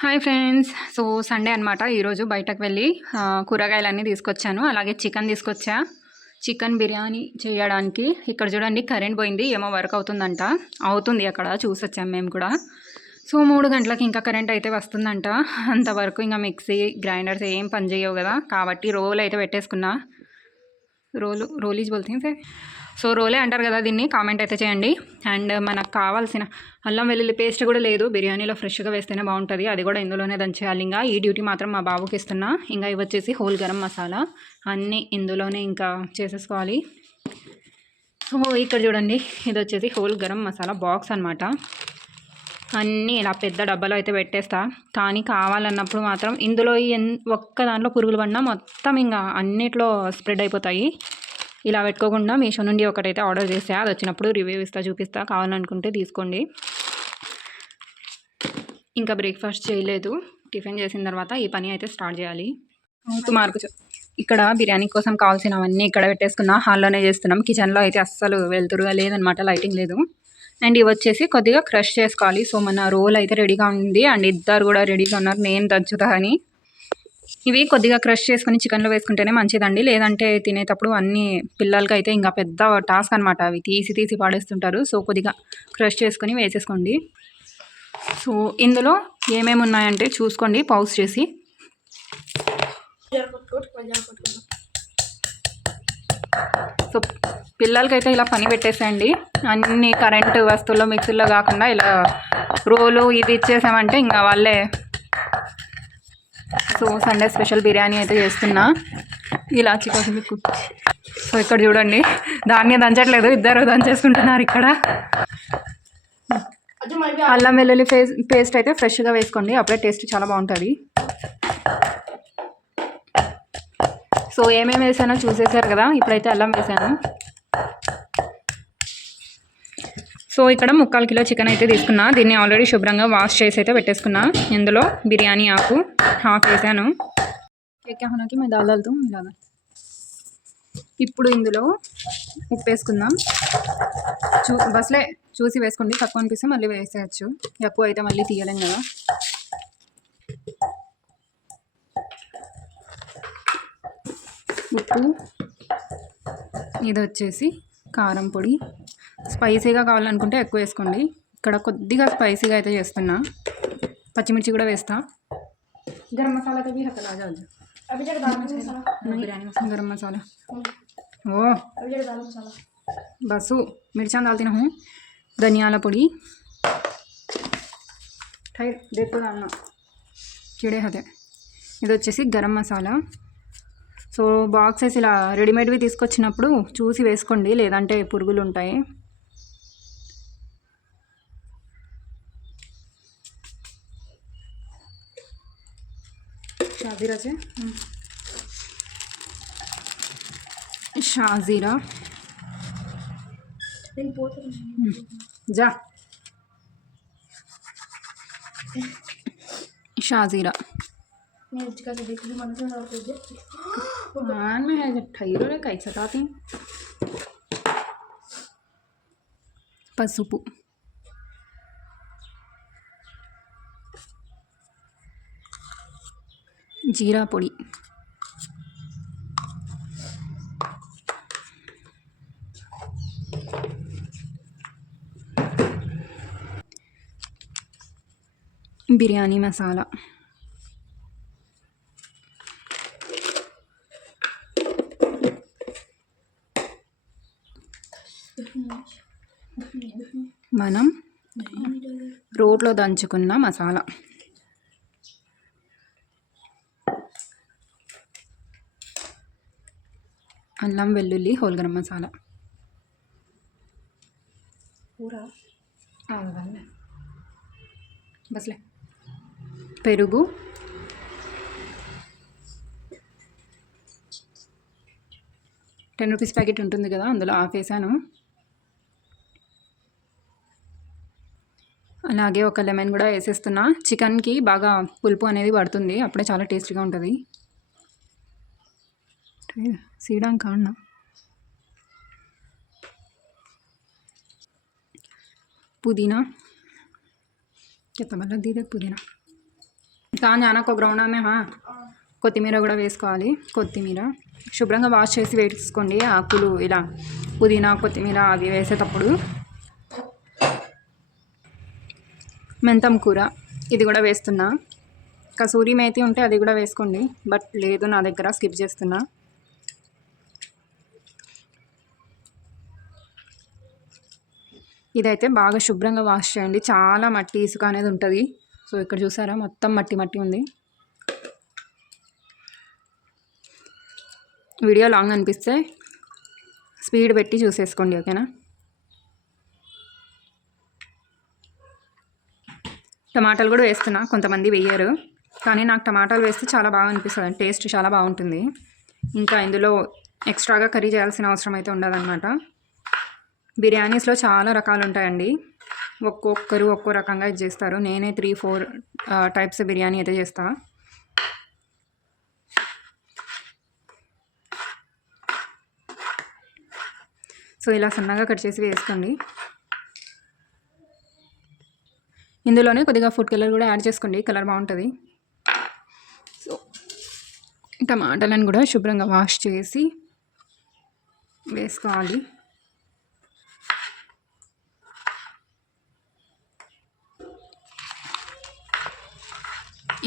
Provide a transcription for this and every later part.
Hi friends. So Sunday అనమాట. ఈరోజు బయటకు వెళ్ళి కూరగాయలన్నీ తీసుకొచ్చాను. అలాగే చికెన్ తీసుకొచ్చా. చికెన్ బిర్యానీ చేయడానికి ఇక్కడ చూడండి కరెంట్ పోయింది. ఏమో వర్క్ అవుతుందంట. అవుతుంది అక్కడ చూసొచ్చాము మేము కూడా. సో 3 గంటలకి ఇంకా కరెంట్ అయితే వస్తుందంట. అంతవరకు ఇంకా మిక్సీ గ్రైండర్స్ ఏం పని చేయవు కదా, కాబట్టి రోల్ అయితే పెట్టేసుకున్నా. రోలీజ్ బోల్తే సో రోలే అంటారు కదా దీన్ని. కామెంట్ అయితే చేయండి. అండ్ మనకు కావాల్సిన అల్లం వెల్లుల్లి పేస్ట్ కూడా లేదు. బిర్యానీలో ఫ్రెష్గా వేస్తేనే బాగుంటుంది. అది కూడా ఇందులోనే దంచేయాలి. ఇంకా ఈ డ్యూటీ మాత్రం మా బాబుకి ఇస్తున్నా. ఇంకా ఇవి వచ్చేసి హోల్ గరం మసాలా, అన్నీ ఇందులోనే ఇంకా చేసేసుకోవాలి. సో ఇక్కడ చూడండి, ఇది వచ్చేసి హోల్ గరం మసాలా బాక్స్ అనమాట. అన్నీ ఇలా పెద్ద డబ్బాలో అయితే పెట్టేస్తా. కానీ కావాలన్నప్పుడు మాత్రం ఇందులో ఒక్క దాంట్లో పురుగులు పడినా మొత్తం ఇంకా అన్నిట్లో స్ప్రెడ్ అయిపోతాయి. ఇలా పెట్టుకోకుండా మీషో నుండి ఒకటైతే ఆర్డర్ చేసా. అది వచ్చినప్పుడు రివ్యూ ఇస్తా, చూపిస్తా. కావాలనుకుంటే తీసుకోండి. ఇంకా బ్రేక్ఫాస్ట్ చేయలేదు. టిఫిన్ చేసిన తర్వాత ఈ పని అయితే స్టార్ట్ చేయాలి. మార్కు ఇక్కడ బిర్యానీ కోసం కావాల్సినవన్నీ ఇక్కడ పెట్టేసుకున్నా. హాల్లోనే చేస్తున్నాం. కిచెన్లో అయితే అస్సలు వెళ్తురుగా లేదనమాట, లైటింగ్ లేదు. అండ్ ఇవి వచ్చేసి కొద్దిగా క్రష్ చేసుకోవాలి. సో మన రోల్ అయితే రెడీగా ఉంది. అండ్ ఇద్దరు కూడా రెడీగా ఉన్నారు, నేను దంచుతా అని. ఇవి కొద్దిగా క్రష్ చేసుకుని చికెన్లో వేసుకుంటేనే మంచిదండి. లేదంటే తినేటప్పుడు అన్ని పిల్లలకి అయితే ఇంకా పెద్ద టాస్క్ అనమాట. అవి తీసి పాడేస్తుంటారు. సో కొద్దిగా క్రష్ చేసుకొని వేసేసుకోండి. సో ఇందులో ఏమేమి ఉన్నాయంటే చూసుకోండి పౌజ్ చేసి. సో పిల్లలకైతే ఇలా పని పెట్టేసేయండి. అన్ని కరెంటు వస్తువుల్లో మిక్సీల్లో కాకుండా ఇలా రోలు ఇది ఇచ్చేసామంటే ఇంకా వాళ్ళే. సో సండే స్పెషల్ బిర్యానీ అయితే చేస్తున్నా. ఇలా చికెన్ కుక్. సో ఇక్కడ చూడండి, దాన్ని దంచట్లేదు, ఇద్దరు దంచేసుకుంటున్నారు ఇక్కడ. అల్లం వెల్లుల్లి పేస్ట్ అయితే ఫ్రెష్గా వేసుకోండి, అప్పుడే టేస్ట్ చాలా బాగుంటుంది. సో ఏమేమి వేసానో చూసేసారు కదా. ఇప్పుడైతే అల్లం వేసాను. సో ఇక్కడ 3/4 కిలో చికెన్ అయితే తీసుకున్నా. దీన్ని ఆల్రెడీ శుభ్రంగా వాష్ చేసి అయితే పెట్టేసుకున్నా. ఇందులో బిర్యానీ ఆకు హాఫ్ వేసాను. ఎక్కాకి మేము దాదాలతో ఇలాగా. ఇప్పుడు ఇందులో ఉప్పు వేసుకుందాం. బస్లే చూసి వేసుకోండి, తక్కువ అనిపిస్తే మళ్ళీ వేసేయచ్చు. ఎక్కువ అయితే మళ్ళీ తీయలేం కదా. ఉప్పు, ఇది వచ్చేసి కారం పొడి. స్పైసీగా కావాలనుకుంటే ఎక్కువ వేసుకోండి. ఇక్కడ కొద్దిగా స్పైసీగా అయితే చేస్తున్నా. పచ్చిమిర్చి కూడా వేస్తా. గరం మసాలా भी हकला जा बिरयानी मसाला गरम मसाला ओ बस मिर्चा डालती हूँ. धनियाला పొడి देखो डालना कीड़े हते. ఇది వచ్చేసి గరం మసాలా. సో బాక్సెస్ ఇలా రెడీమేడ్వి తీసుకొచ్చినప్పుడు చూసి వేసుకోండి, లేదంటే పురుగులు ఉంటాయి. షాజీరా जा షాజీరా में है ठहरो रे कैसा ताती. పసుపు, జీరా పొడి, బిర్యానీ మసాలా, మనం రోట్లో దంచుకున్న మసాలా, అల్లం వెల్లుల్లి హోల్ గరం మసాలా, బస్లే పెరుగు, ₹10 ప్యాకెట్ ఉంటుంది కదా, అందులో హాఫ్ వేసాను. అలాగే ఒక లెమన్ కూడా వేసేస్తున్నా. చికెన్కి బాగా పులుపు అనేది పడుతుంది, అప్పుడే చాలా టేస్టీగా ఉంటుంది. సీడాం కాన్నా పుదీనా, కెత్తమల్ల దీదే పుదీనా. कहाँ जाना को ग्राउंड में हाँ కొత్తిమీర కూడా వేసుకోవాలి. కొత్తిమీర శుభ్రంగా వాష్ చేసి వేసుకోండి. ఆకులు ఇలా పుదీనా కొత్తిమీర అవి వేసేటప్పుడు. మెంతం కూర ఇది కూడా వేస్తున్నా. కసూరి మేతి ఉంటే అది కూడా వేసుకోండి, బట్ లేదు నా దగ్గర, స్కిప్ చేస్తున్నా. ఇదైతే బాగా శుభ్రంగా వాష్ చేయండి. చాలా మట్టి ఇసుక అనేది ఉంటుంది. సో ఇక్కడ చూసారా మొత్తం మట్టి మట్టి ఉంది. వీడియో లాంగ్ అనిపిస్తే స్పీడ్ పెట్టి చూసేసుకోండి, ఓకేనా. టమాటాలు కూడా వేస్తున్నా. కొంతమంది వేయరు, కానీ నాకు టమాటాలు వేస్తే చాలా బాగా అనిపిస్తుంది, టేస్ట్ చాలా బాగుంటుంది. ఇంకా ఇందులో ఎక్స్ట్రాగా కర్రీ చేయాల్సిన అవసరం అయితే ఉండదన్నమాట. బిర్యానీస్లో చాలా రకాలు ఉంటాయండి, ఒక్కొక్కరు ఒక్కో రకంగా ఇది చేస్తారు. నేనే 3-4 టైప్స్ బిర్యానీ అయితే చేస్తాను. సో ఇలా సన్నగా కట్ చేసి వేసుకోండి. ఇందులోనే కొద్దిగా ఫుడ్ కలర్ కూడా యాడ్ చేసుకోండి, కలర్ బాగుంటుంది. సో టమాటాలను కూడా శుభ్రంగా వాష్ చేసి వేసుకోవాలి.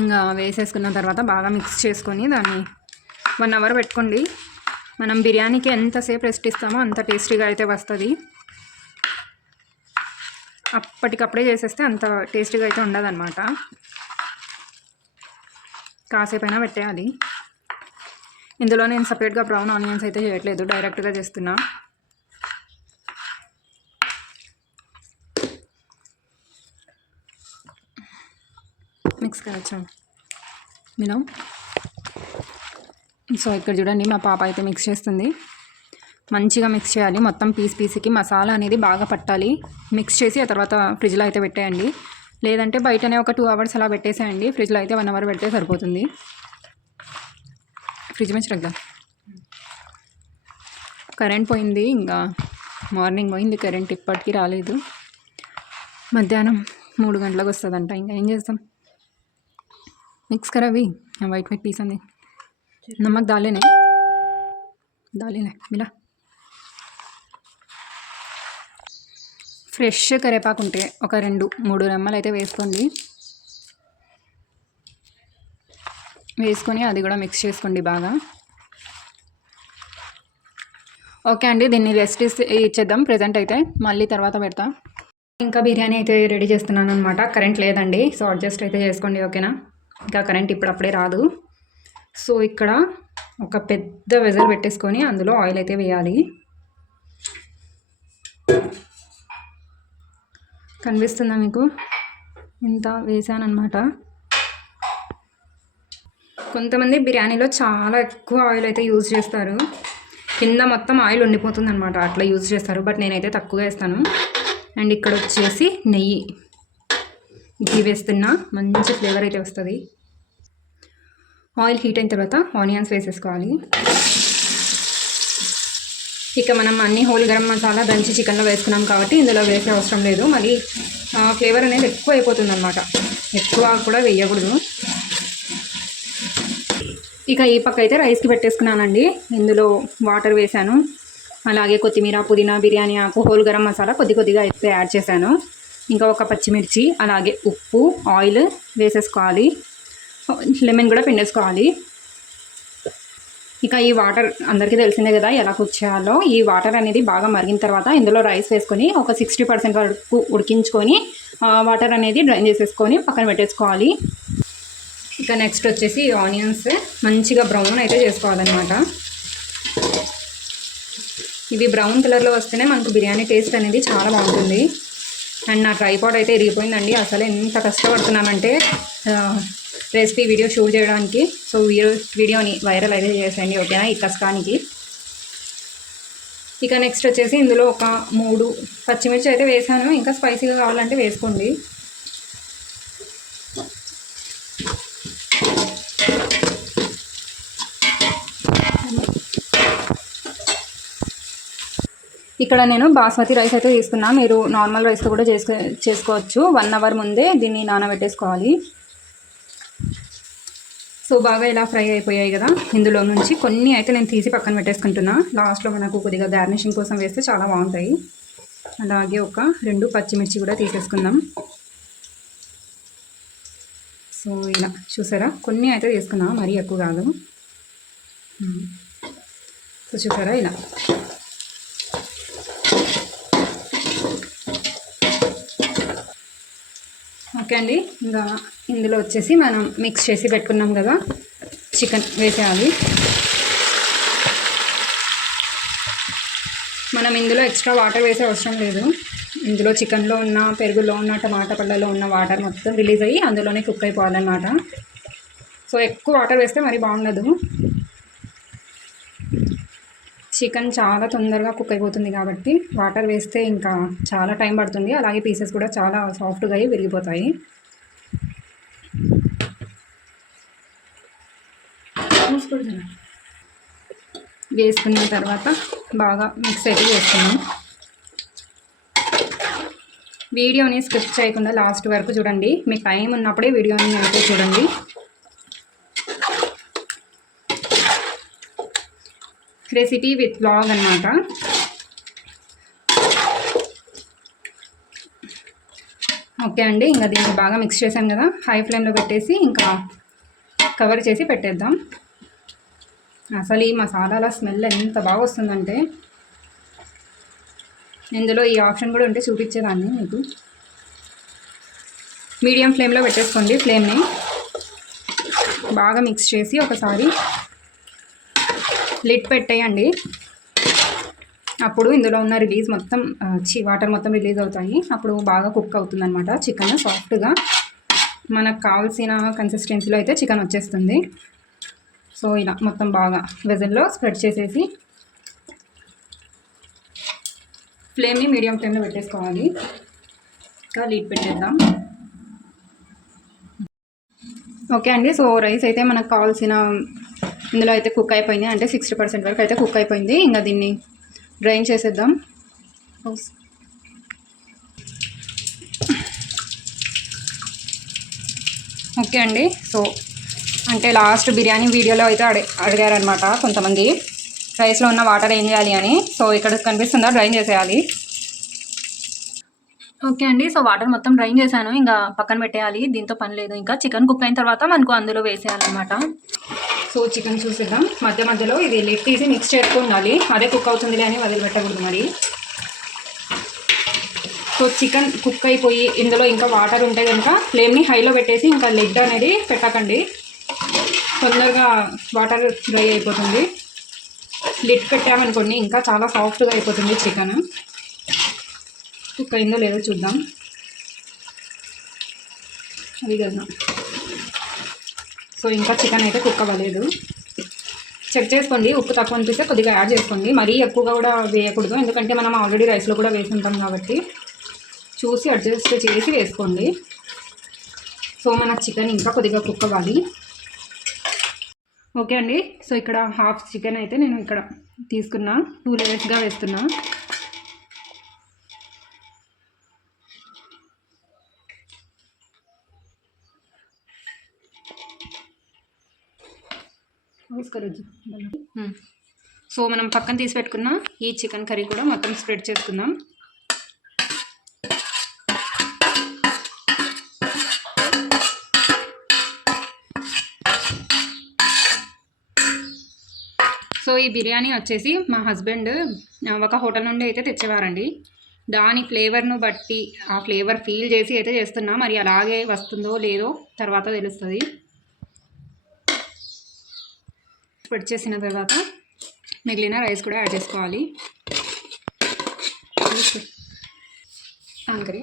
ఇంకా వేసేసుకున్న తర్వాత బాగా మిక్స్ చేసుకొని దాన్ని 1 అవర్ పెట్టుకోండి. మనం బిర్యానీకి ఎంతసేపు రెస్ట్ ఇస్తామో అంత టేస్టీగా అయితే వస్తుంది. అప్పటికప్పుడే చేసేస్తే అంత టేస్టీగా అయితే ఉండదన్నమాట. కాసేపైనా పెట్టేయాలి. ఇందులో నేను సపరేట్గా బ్రౌన్ ఆనియన్స్ అయితే చేయట్లేదు, డైరెక్ట్గా చేస్తున్నా. మిక్స్ కరచా మీలో. సో ఇక్కడ చూడండి మా పాప అయితే మిక్స్ చేస్తుంది. మంచిగా మిక్స్ చేయాలి, మొత్తం పీస్కి మసాలా అనేది బాగా పట్టాలి. మిక్స్ చేసి ఆ తర్వాత ఫ్రిడ్జ్లో అయితే పెట్టేయండి. లేదంటే బయటనే ఒక 2 అవర్స్ అలా పెట్టేసేయండి. ఫ్రిడ్జ్లో అయితే 1 అవర్ పెడితే సరిపోతుంది. ఫ్రిడ్జ్ మీద రగ్దా. కరెంట్ పోయింది, ఇంకా మార్నింగ్ పోయింది కరెంట్, ఇప్పటికీ రాలేదు. మధ్యాహ్నం 3 గంటలకు వస్తుందంట. ఇంకా ఏం చేస్తాం. मिक्स करा अभी वाइट वाइट पीस अंदे नमक डाले मिला. ఫ్రెష్ కరివేపాకు ఉంటే ఒక 2-3 రెమ్మలు అయితే వేసుకోండి. వేసుకొని అది కూడా మిక్స్ చేసుకోండి బాగా. ఓకే అండి, దీన్ని రెస్ట్ ఇచ్చేద్దాం ప్రజెంట్ అయితే, మళ్ళీ తర్వాత పెడతా. ఇంకా బిర్యానీ అయితే రెడీ చేస్తున్నాను అనమాట. కరెంట్ లేదండి, సో అడ్జస్ట్ అయితే చేసుకోండి, ఓకేనా. ఇంకా కరెంట్ ఇప్పుడప్పుడే రాదు. సో ఇక్కడ ఒక పెద్ద వెజల్ పెట్టేసుకొని అందులో ఆయిల్ అయితే వేయాలి. కనిపిస్తుందా మీకు? ఇంత వేసానమాట. కొంతమంది బిర్యానీలో చాలా ఎక్కువ ఆయిల్ అయితే యూజ్ చేస్తారు, కింద మొత్తం ఆయిల్ ఉండిపోతుంది అనమాట, అట్లా యూజ్ చేస్తారు. బట్ నేనైతే తక్కువ వేస్తాను. అండ్ ఇక్కడ వచ్చేసి నెయ్యి ఘీ వేస్తున్నా, మంచి ఫ్లేవర్ అయితే వస్తుంది. ఆయిల్ హీట్ అయిన తర్వాత ఆనియన్స్ వేసేసుకోవాలి. ఇక మనం అన్ని హోల్ గరం మసాలా దంచి చికెన్లో వేసుకున్నాం కాబట్టి ఇందులో వేసే అవసరం లేదు. మళ్ళీ ఫ్లేవర్ అనేది ఎక్కువ అయిపోతుంది అనమాట, ఎక్కువ కూడా వేయకూడదు. ఇక ఈ పక్క అయితే రైస్కి పెట్టేసుకున్నానండి. ఇందులో వాటర్ వేసాను, అలాగే కొత్తిమీర పుదీనా బిర్యానీ ఆకు హోల్ గరం మసాలా కొద్దిగా అయితే యాడ్ చేశాను. ఇంకా ఒక పచ్చిమిర్చి, అలాగే ఉప్పు, ఆయిల్ వేసేసుకోవాలి. లెమన్ కూడా పిండేసుకోవాలి. ఇక ఈ వాటర్ అందరికీ తెలిసిందే కదా ఎలా కుక్ చేయాలో. ఈ వాటర్ అనేది బాగా మరిగిన తర్వాత ఇందులో రైస్ వేసుకొని ఒక 60% వరకు ఉడికించుకొని వాటర్ అనేది డ్రైన్ చేసేసుకొని పక్కన పెట్టేసుకోవాలి. ఇక నెక్స్ట్ వచ్చేసి ఆనియన్స్ మంచిగా బ్రౌన్ అయితే చేసుకోవాలన్నమాట. ఇవి బ్రౌన్ కలర్లో వస్తేనే మనకు బిర్యానీ టేస్ట్ అనేది చాలా బాగుంటుంది. అండ్ నా ట్రైపాడ్ అయితే ఇరిగిపోయిందండి. అసలు ఎంత కష్టపడుతున్నానంటే రెసిపీ వీడియో షూట్ చేయడానికి. సో వీడియోని వైరల్ అయితే చేసేయండి, ఓకేనా, ఈ కష్టానికి. ఇక నెక్స్ట్ వచ్చేసి ఇందులో ఒక 3 పచ్చిమిర్చి అయితే వేసాను. ఇంకా స్పైసీగా కావాలంటే వేసుకోండి. ఇక్కడ నేను బాస్మతి రైస్ అయితే తీసుకున్నా. మీరు నార్మల్ రైస్తో కూడా చేసుకోవచ్చు. 1 అవర్ ముందే దీన్ని నానబెట్టేసుకోవాలి. సో బాగా ఇలా ఫ్రై అయిపోయాయి కదా, ఇందులో నుంచి కొన్ని అయితే నేను తీసి పక్కన పెట్టేసుకుంటున్నా. లాస్ట్లో మనకు కొద్దిగా గార్నిషింగ్ కోసం వేస్తే చాలా బాగుంటాయి. అలాగే ఒక 2 పచ్చిమిర్చి కూడా తీసేసుకుందాం. సో ఇలా చూసారా, కొన్ని అయితే తీసుకున్నా, మరీ ఎక్కువ కాదు. సో చూసారా ఇలా. ఓకే అండి, ఇంకా ఇందులో వచ్చేసి మనం మిక్స్ చేసి పెట్టుకున్నాం కదా చికెన్ వేసేయాలి. మనం ఇందులో ఎక్స్ట్రా వాటర్ వేసే అవసరం లేదు. ఇందులో చికెన్లో ఉన్న, పెరుగులో ఉన్న, టమాటా పళ్ళలో ఉన్న వాటర్ మొత్తం రిలీజ్ అయ్యి అందులోనే కుక్ అయిపోవాలన్నమాట. సో ఎక్కువ వాటర్ వేస్తే మరీ బాగుండదు. చికెన్ చాలా తొందరగా కుక్ అయిపోతుంది కాబట్టి వాటర్ వేస్తే ఇంకా చాలా టైం పడుతుంది. అలాగే పీసెస్ కూడా చాలా సాఫ్ట్గా అయ్యి విరిగిపోతాయి. వేసుకున్న తర్వాత బాగా మిక్స్ అయితే వేసుకున్నాం. వీడియోని స్కిప్ చేయకుండా లాస్ట్ వరకు చూడండి. మీకు టైం ఉన్నప్పుడే వీడియోని అయితే చూడండి. రెసిపీ విత్ బ్లాగ్ అన్నమాట. ఓకే అండి, ఇంకా దీన్ని బాగా మిక్స్ చేశాను కదా, హై ఫ్లేమ్లో పెట్టేసి ఇంకా కవర్ చేసి పెట్టేద్దాం. అసలు ఈ మసాలాల స్మెల్ ఎంత బాగా వస్తుందంటే, ఇందులో ఈ ఆప్షన్ కూడా ఉంటే చూపించేదాన్ని మీకు. మీడియం ఫ్లేమ్లో పెట్టేసుకోండి. ఫ్లేమ్ని బాగా మిక్స్ చేసి ఒకసారి లిడ్ పెట్టేయండి. అప్పుడు ఇందులో ఉన్న రిలీజ్ మొత్తం వాటర్ మొత్తం రిలీజ్ అవుతాయి. అప్పుడు బాగా కుక్ అవుతుంది అనమాట. చికెన్ సాఫ్ట్గా మనకు కావాల్సిన కన్సిస్టెన్సీలో అయితే చికెన్ వచ్చేస్తుంది. సో ఇలా మొత్తం బాగా వెజల్లో స్ప్రెడ్ చేసేసి ఫ్లేమ్ని మీడియం ఫ్లేమ్లో పెట్టేసుకోవాలి. ఇంకా లిడ్ పెట్టేద్దాం. ఓకే అండి, సో రైస్ అయితే మనకు కావాల్సిన ఇందులో అయితే కుక్ అయిపోయింది, అంటే 60% వరకు అయితే కుక్ అయిపోయింది. ఇంకా దీన్ని డ్రైన్ చేసేద్దాం. ఓకే అండి, సో అంటే లాస్ట్ బిర్యానీ వీడియోలో అయితే అడిగారనమాట కొంతమంది, రైస్లో ఉన్న వాటర్ ఏం చేయాలి అని. సో ఇక్కడ కనిపిస్తుందా, డ్రైన్ చేసేయాలి. ఓకే అండి, సో వాటర్ మొత్తం డ్రైన్ చేశాను. ఇంకా పక్కన పెట్టేయాలి, దీంతో పని లేదు. ఇంకా చికెన్ కుక్ అయిన తర్వాత మనకు అందులో వేసేయాలన్నమాట. సో చికెన్ చూసేద్దాం. మధ్య మధ్యలో ఇది లిడ్ తీసి మిక్స్ చేస్తూ ఉండాలి. అదే కుక్ అవుతుందిలే అని వదిలిపెట్టకూడదు మరి. సో చికెన్ కుక్ అయిపోయి ఇందులో ఇంకా వాటర్ ఉంటే కనుక ఫ్లేమ్ని హైలో పెట్టేసి ఇంకా లిడ్ అనేది పెట్టకండి, తొందరగా వాటర్ డ్రై అయిపోతుంది. లిడ్ పెట్టామనుకోండి ఇంకా చాలా సాఫ్ట్గా అయిపోతుంది చికెన్. కుక్ అయిందో లేదో చూద్దాం. అది కదా, సో ఇంకా చికెన్ అయితే కుక్ అవ్వలేదు. చెక్ చేసుకోండి, ఉప్పు తక్కువ అనిపిస్తే కొద్దిగా యాడ్ చేసుకోండి. మరీ ఎక్కువగా కూడా వేయకూడదు, ఎందుకంటే మనం ఆల్రెడీ రైస్లో కూడా వేసి ఉంటాం కాబట్టి చూసి అడ్జస్ట్ చేసి వేసుకోండి. సో మన చికెన్ ఇంకా కొద్దిగా కుక్ అవ్వాలి. ఓకే అండి, సో ఇక్కడ హాఫ్ చికెన్ అయితే నేను ఇక్కడ తీసుకున్నా, 2 లేయర్స్గా వేస్తున్నా. సో మనం పక్కన తీసి పెట్టుకున్న ఈ చికెన్ కర్రీ కూడా మొత్తం స్ప్రెడ్ చేసుకుందాం. సో ఈ బిర్యానీ వచ్చేసి మా హస్బెండ్ ఒక హోటల్ నుండి అయితే తెచ్చేవారండి. దాని ఫ్లేవర్ను బట్టి ఆ ఫ్లేవర్ ఫీల్ చేసి అయితే చేస్తున్నా. మరి అలాగే వస్తుందో లేదో తర్వాత తెలుస్తుంది. స్ప్రెడ్ చేసిన తర్వాత మిగిలిన రైస్ కూడా యాడ్ చేసుకోవాలి. కర్రీ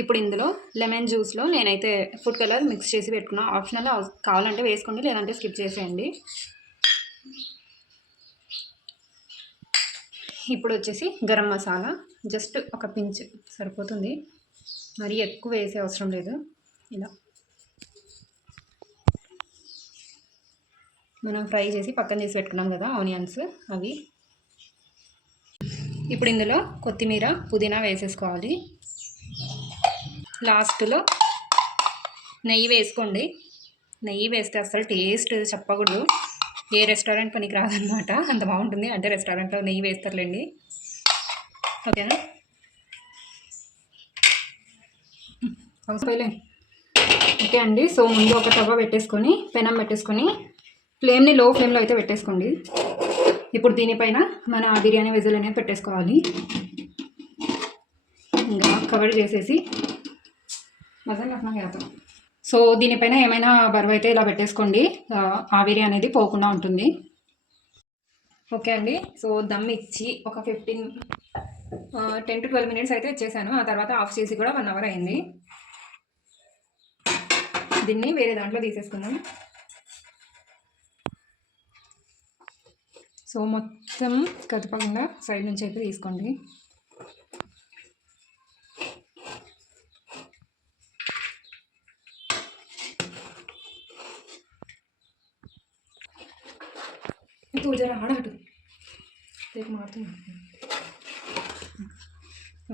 ఇప్పుడు ఇందులో లెమన్ జ్యూస్లో నేనైతే ఫుడ్ కలర్ మిక్స్ చేసి పెట్టుకున్నా. ఆప్షనల్, కావాలంటే వేసుకోండి, లేదంటే స్కిప్ చేసేయండి. ఇప్పుడు వచ్చేసి గరం మసాలా జస్ట్ ఒక పించ్ సరిపోతుంది, మరీ ఎక్కువ వేసే అవసరం లేదు. ఇలా మనం ఫ్రై చేసి పక్కన తీసి పెట్టుకున్నాం కదా ఆనియన్స్, అవి. ఇప్పుడు ఇందులో కొత్తిమీర, పుదీనా వేసేసుకోవాలి. లాస్ట్లో నెయ్యి వేసుకోండి. నెయ్యి వేస్తే అసలు టేస్ట్ చెప్పకూడదు. ఏ రెస్టారెంట్ పనికి రాదనమాట, అంత బాగుంటుంది. అంటే రెస్టారెంట్లో నెయ్యి వేస్తారులేండి. ఓకేనా, అవసరం. ఓకే అండి. సో ముందు ఒక తవ్వ పెట్టేసుకొని పెనం పెట్టేసుకొని ఫ్లేమ్ని లో ఫ్లేమ్లో అయితే పెట్టేసుకోండి. ఇప్పుడు దీనిపైన మన బిర్యానీ విజిల్ అనేది పెట్టేసుకోవాలి. ఇంకా కవర్ చేసేసి మసాలా వేద్దాం. సో దీనిపైన ఏమైనా బరువు అయితే ఇలా పెట్టేసుకోండి, ఆవిరి అనేది పోకుండా ఉంటుంది. ఓకే అండి. సో దమ్ ఇచ్చి ఒక 10 to 12 minutes అయితే ఇచ్చేసాను. ఆ తర్వాత ఆఫ్ చేసి కూడా 1 hour అయింది. దీన్ని వేరే దాంట్లో తీసేసుకుందాం. సో మొత్తం కదపకుండా సైడ్ నుంచి అయితే తీసుకోండి. జర ఆడటు మారుతుంది.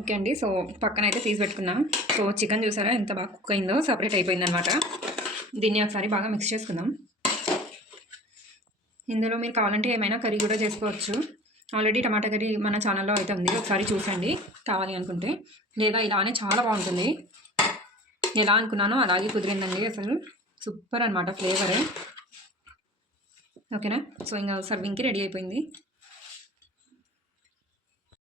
ఓకే అండి. సో పక్కన అయితే తీసి పెట్టుకున్నాం. సో చికెన్ చూసారా ఎంత బాగా కుక్ అయిందో, సపరేట్ అయిపోయింది అనమాట. దీన్ని ఒకసారి బాగా మిక్స్ చేసుకుందాం. ఇందులో మీరు కావాలంటే ఏమైనా కర్రీ కూడా చేసుకోవచ్చు. ఆల్రెడీ టమాటా కర్రీ మన ఛానల్లో అయితే ఉంది, ఒకసారి చూసండి కావాలి అనుకుంటే. లేదా ఇలానే చాలా బాగుంటుంది. ఎలా అనుకున్నానో అలాగే కుదిరిందండి, అసలు సూపర్ అనమాట ఫ్లేవర్. ఓకేనా, సో ఇంకా సర్వింగ్కి రెడీ అయిపోయింది.